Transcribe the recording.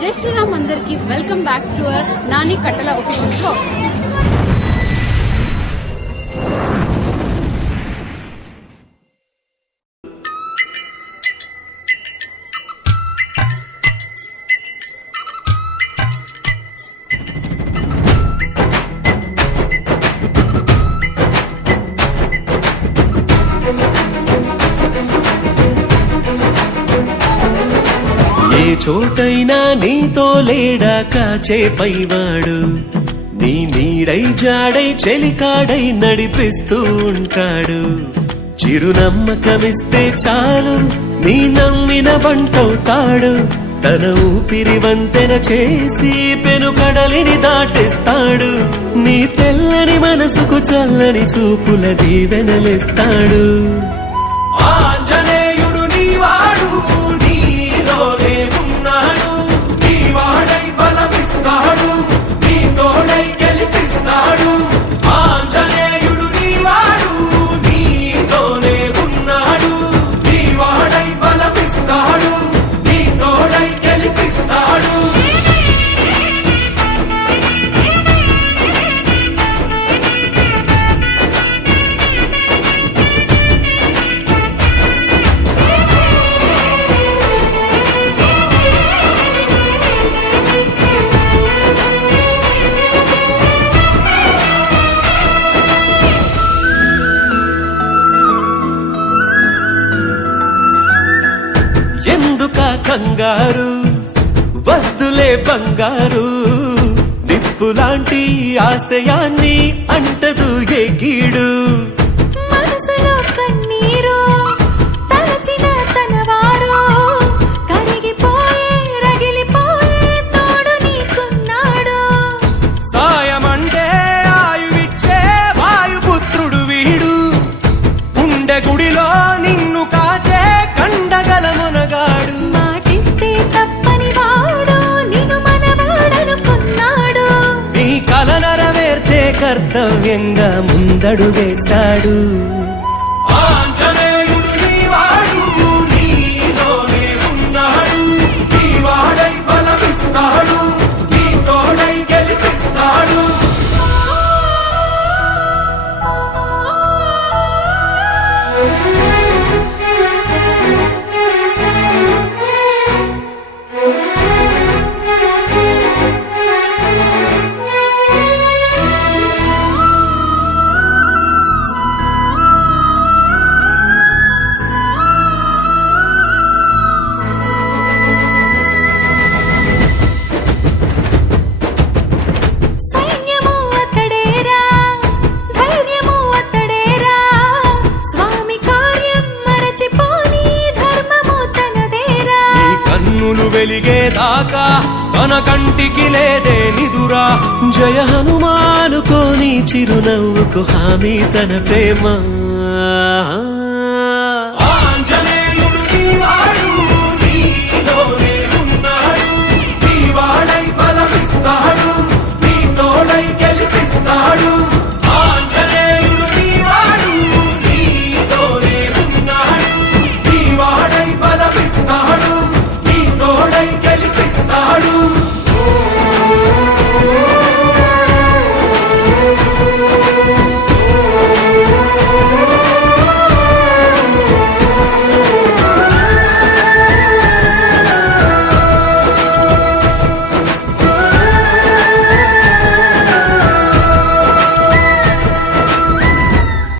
జై శ్రీరామ్ అందరికి welcome back to our Nani కట్టల ఆఫీషియల్ బ్లాగ్. ఏ చోటైనా నీతో లేడా కాచే పైవాడు, నీ నీడై జాడై చెలికాడై నడిపిస్తూ ఉంటాడు. చిరునమ్మకమిస్తే చాలు నీ నమ్మిన బంటవుతాడు. తన ఊపిరి వంతెన చేసి పెను కడలిని దాటిస్తాడు. నీ తెల్లని మనసుకు చల్లని చూపుల దీవెనలిస్తాడు. ఆంజనేయుడు నీవాడు, నీలోనే ఉన్నాడు. నీ వాడై బలమిస్తాడు, నీ తోడై గెలిపిస్తాడు. ఆంజనేయుడు నీవాడు, నీలోనే ఉన్నాడు. నీ వాడై బలమిస్తాడు, నీ తోడై గెలిపిస్తాడు. ఎందుక కంగారు, వద్దులే బంగారు. నిప్పులాంటి ఆశయాన్ని అంటదు ఏ కీడు. మనసులో కన్నీరు తలచిన తనవారు, కరిగిపోయే రగిలిపోయే తోడు నీకున్నాడు. సాయమంటే ఆయువిచ్చే వాయుపుత్రుడు వీడు. ఉండే గుడిలో నిన్ను కాచే కండగల మునగాడు. మాటిస్తే తప్పని వాడు నిన్ను మనవాడనుకున్నాడు. నీ కల నెరవేర్చే కర్తవ్యంగా ముందడు వేశాడు. ఆంజనేయుడు నీవాడు, నీలోనే ఉన్నాడు. నీ వాడై బలమిస్తాడు, నీ తోడై గెలిపిస్తాడు. సైన్యము అతడేరా, ధైర్యము అతడేరా. స్వామి కార్యం మరచిపోని ధర్మము తనదేరా. నీ కన్నులు వెలిగేదాకా తన కంటికి లేదే నిదురా. జయ హనుమానుకోని చిరునవ్వుకు హామీ తన ప్రేమ.